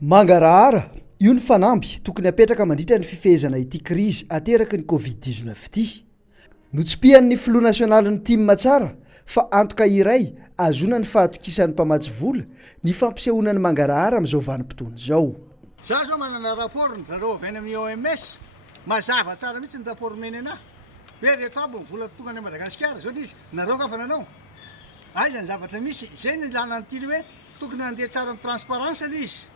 Mangarahara, io ny fanamby tokony apetraka mandritra ny fifehezana ity krizy ateraky ny Covid-19 ity. Notsipihan'ny filoha nasionalin'ny tima tsara fa antoka iray azona ny fahatokisan'ny mpamatsy vola ny fampisehoana ny mangarahara amin'izao vanim-potoana izao. Za zao manana rapport ny zareo avy any amin'ny OMS, mazava tsara mihitsy ny rapport meny anahy. Hoe reto aby ny vola tonga any Madagasikara zao izy, nareo ka fa nanao. Aiza ny zavatra misy, izay ny ilana ny tily hoe tokony mandeha tsara ny transparence ilay izy.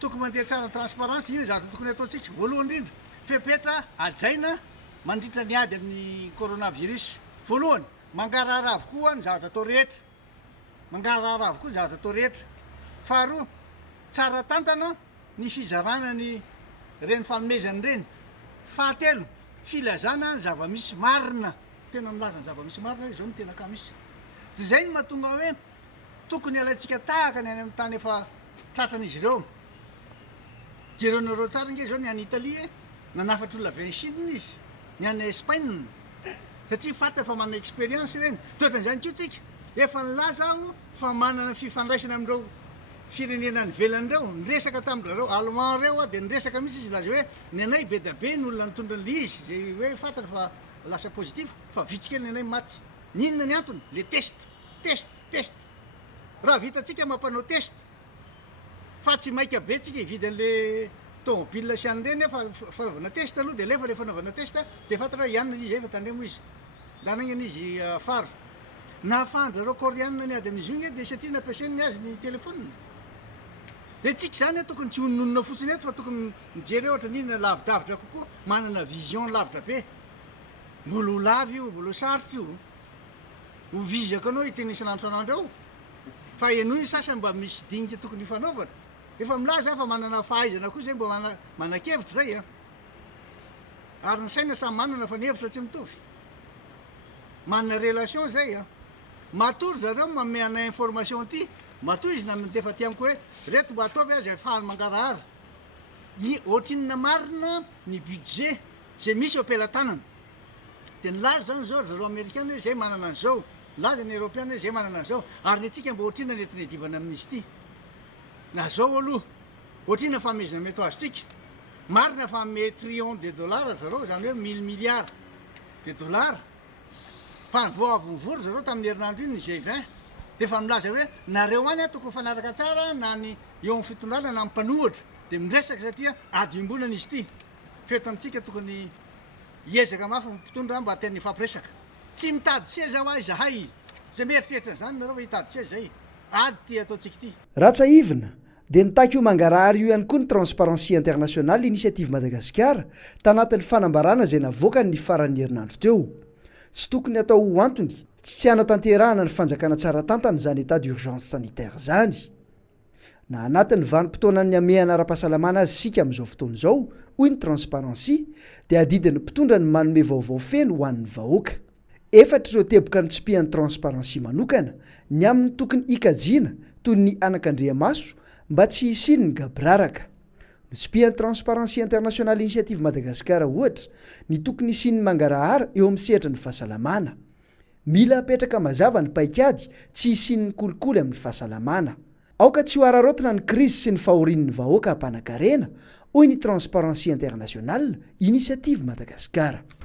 Tokony mandeha tsara ny transparence, io zavatra tokony ataontsika. Voalohany indrindra, fepetra ajaina mandritra ny ady amin'ny coronavirus. Voalohany, mangarahara avokoa ny zavatra atao rehetra. Mangarahara avokoa ny zavatra atao rehetra. Faharoa, tsara tantana ny fizarana ny reny fanomezany reny. Fahatelo, filazana ny zava-misy marina. Tena milaza ny zava-misy marina, izao no tena ka misy. Dia izay no mahatonga hoe tokony alaitsika tahaka ny any amin'ny tany efa tratran'izy ireo. Jerenareo tsara nge zao ny any Italie, nanafatra olona avy any Chine izy, ny any Espagne. Satria fata fa manana expérience ireny. Toetran'izany koa tsika, efa nilaza aho fa manana fifandraisana amin'ireo firenena nivelan'ireo, niresaka tamin'ireo Allemand reo dia niresaka mihitsy izy laza hoe ny anay be da be ny olona nitondra ny izy, zay hoe fantatra fa lasa pozitif, fa vitsy kely ny anay maty. Ninona ny antony? Le test. Raha vitatsika mampanao test, fa tsy maika be tsika hividy an'le tomobile sy an'ireny fa fanaovana test aloha dia alefa rehefa fanaovana test dia fantatra ianona izy efa tandremo izy. Lanagna izy afara. Nahafahandrareo Koreanina ny ady amin'izy io dia satria nampiasainy azy ny telefônina. Dia tsika zany tokony tsy hononona fotsiny eto fa tokony mijery ohatra ninona lavidavitra kokoa, manana vision lavitra be. Mbola ho lava io, mbola ho sarotra io. Ho vizaka anao hiteny isan'andro eo. Fa eno io sasany mba misy dinika tokony fanaovana. Efa milaza fa manana fahaizana koa zay mba manan-kevitra zay. Ary ny saina samy manana fa ny hevitra tsy mitovy. Manana relation zay. Matory zareo manome ana information ty, matory izy namindefa ty amiko hoe reto mba ataovy azy ahafahany mangarahara. Ohatrin'ny marina ny budget zay misy ampelantanana. Dia nilaza zany zao zareo Amerikana zay manana an'izao, laza ny Europeana zay manana an'izao, ary ny antsika mba ohatrina nentina hidivana amin'izy ity. Na zao aloha, ohatrina fanomezana mety ho azontsika. Marina fa me trillion de dollars zareo, zany hoe 1000 milliards de dollars. Fa vao avy nivory zareo tamin'ny herinandro iny ny G20 dia fa milaza hoe nareo any tokony fanaraka tsara na ny eo amin'ny fitondrana na ny mpanohitra dia miresaka satria ady imbolana izy ity. Feto amintsika tokony hiezaka mafy mpitondra mba teny ifampiresaka. Tsy mitady seza ho ahy zahay, zay mieritreritra zany nareo hitady seza zay. Ady ty ataontsika ity. Ratsaivina dia nitaky io mangarahara io ihany koa ny Transparency International Initiative Madagasikara tanatin'ny fanambarana izay navoaka ny faran'ny herinandro teo. Tsy tokony atao ho antony tsy hanao tanterahana ny fanjakana tsara tantana izany état d'urgence sanitaire zany. Na anatin'ny vanim-potoanan'ny amehana ara-pahasalamana azy sika amin'izao fotoana izao, hoy ny Transparency, dia adidin'ny mpitondra ny manome vaovao feno ho an'ny vahoaka. Efatra ireo teboka ny tsipihan'ny Transparency manokana, ny amin'ny tokony ikajiana toy ny anakandriamaso mba tsy hisiny ny gabraraka. Notsipihan'ny Transparency International Initiative Madagasikara ohatra, ny tokony hisiny mangarahara eo amin'ny sehatra ny fahasalamana. Mila apetraka mazava ny paikady tsy hisiny ny kolikoly amin'ny fahasalamana. Aoka tsy ho ararotina ny krizy sy ny fahorian'ny vahoaka hampanankarena, hoy ny Transparency International Initiative Madagasikara.